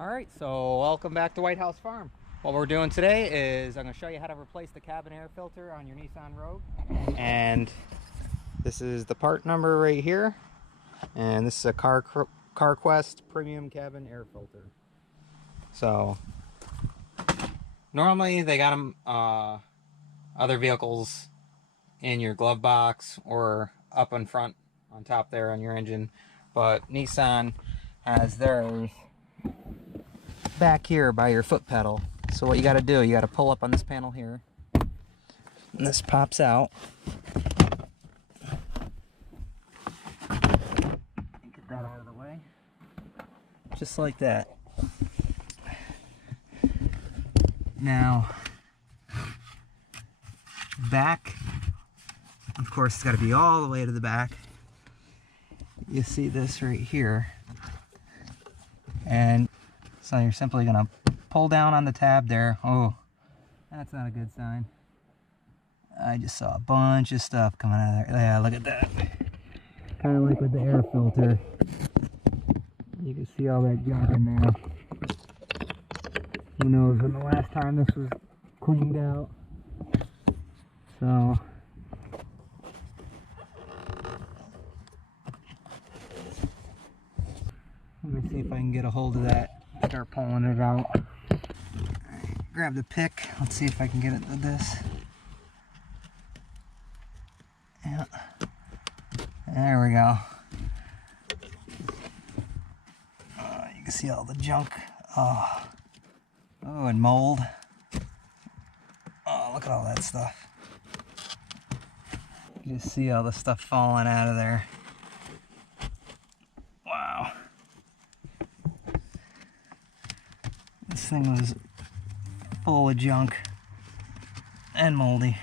Alright, so welcome back to White House Farm. What we're doing today is I'm going to show you how to replace the cabin air filter on your Nissan Rogue. And this is the part number right here. And this is a CarQuest premium cabin air filter. So normally they got them other vehicles in your glove box or up in front on top there on your engine, but Nissan has theirs back here by your foot pedal. So what you got to do, you got to pull up on this panel here, and this pops out. Get that out of the way, just like that. Now back, of course, it's got to be all the way to the back. You see this right here, and so you're simply going to pull down on the tab there. Oh, that's not a good sign. I just saw a bunch of stuff coming out of there. Yeah, look at that. Kind of like with the air filter. You can see all that junk in there. Who knows when the last time this was cleaned out. So let me see if I can get a hold of that. Start pulling it out. Right, grab the pick. Let's see if I can get it to this. Yeah. There we go. You can see all the junk. Oh, and mold. Oh, look at all that stuff. You just see all the stuff falling out of there. Wow. This thing was full of junk and moldy.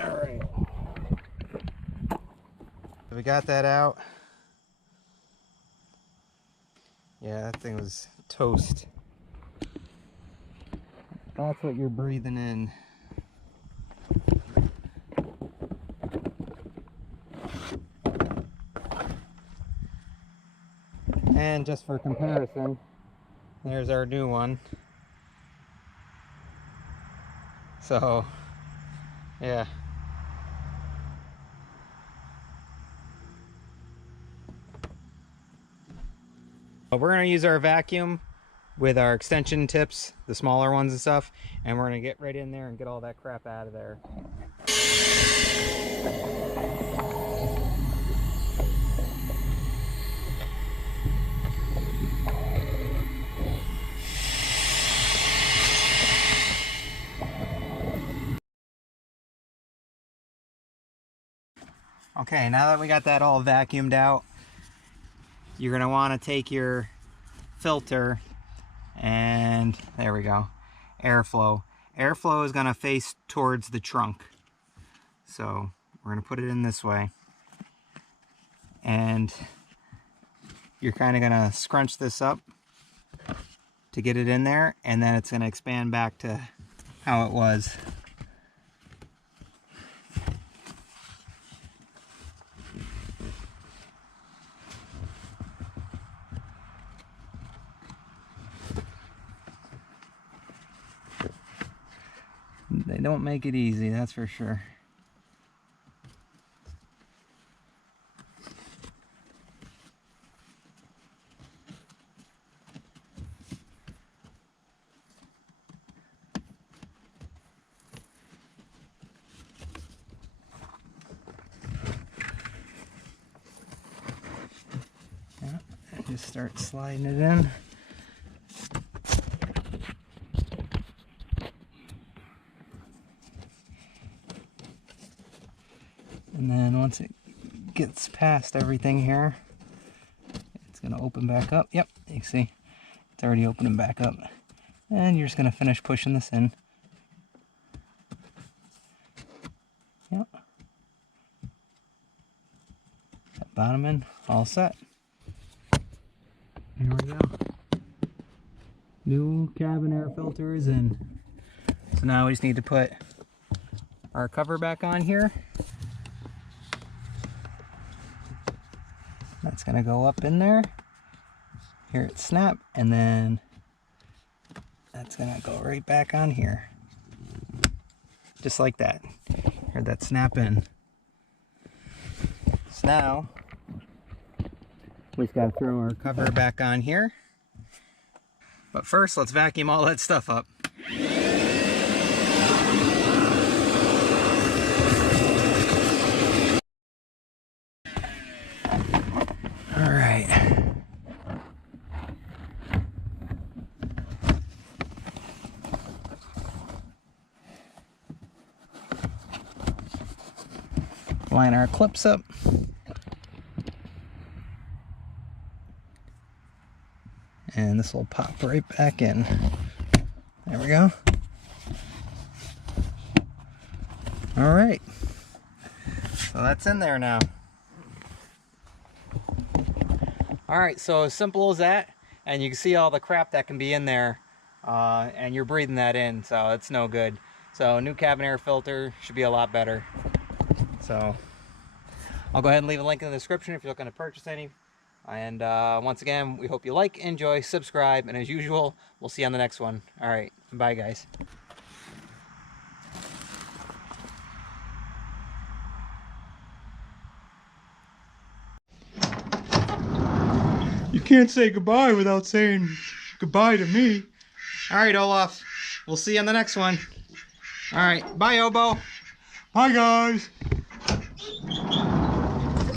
Alright. We got that out. Yeah, that thing was toast. That's what you're breathing in. And just for comparison, there's our new one. So, yeah. We're going to use our vacuum with our extension tips, the smaller ones and stuff, and we're going to get right in there and get all that crap out of there. Okay, now that we got that all vacuumed out, you're going to want to take your filter and there we go, airflow. Airflow is going to face towards the trunk. So we're going to put it in this way. And you're kind of going to scrunch this up to get it in there, and then it's going to expand back to how it was. They don't make it easy, that's for sure. Yeah, just start sliding it in. And then once it gets past everything here, it's going to open back up. Yep, you see, it's already opening back up. And you're just going to finish pushing this in. Yep. That bottom in, all set. Here we go. New cabin air filters in. So now we just need to put our cover back on here. That's gonna go up in there. Hear it snap, and then that's gonna go right back on here. Just like that. Heard that snap in. So now, we've got to throw our cover back on here. But first, let's vacuum all that stuff up. All right. Line our clips up. And this will pop right back in. There we go. All right. So that's in there now. All right, so as simple as that, and you can see all the crap that can be in there, and you're breathing that in, so it's no good. So new cabin air filter should be a lot better. So I'll go ahead and leave a link in the description if you're looking to purchase any. And once again, we hope you like, enjoy, subscribe, and as usual, we'll see you on the next one. All right, bye guys. You can't say goodbye without saying goodbye to me. All right, Olaf, we'll see you on the next one. All right, bye, Obo. Bye, guys.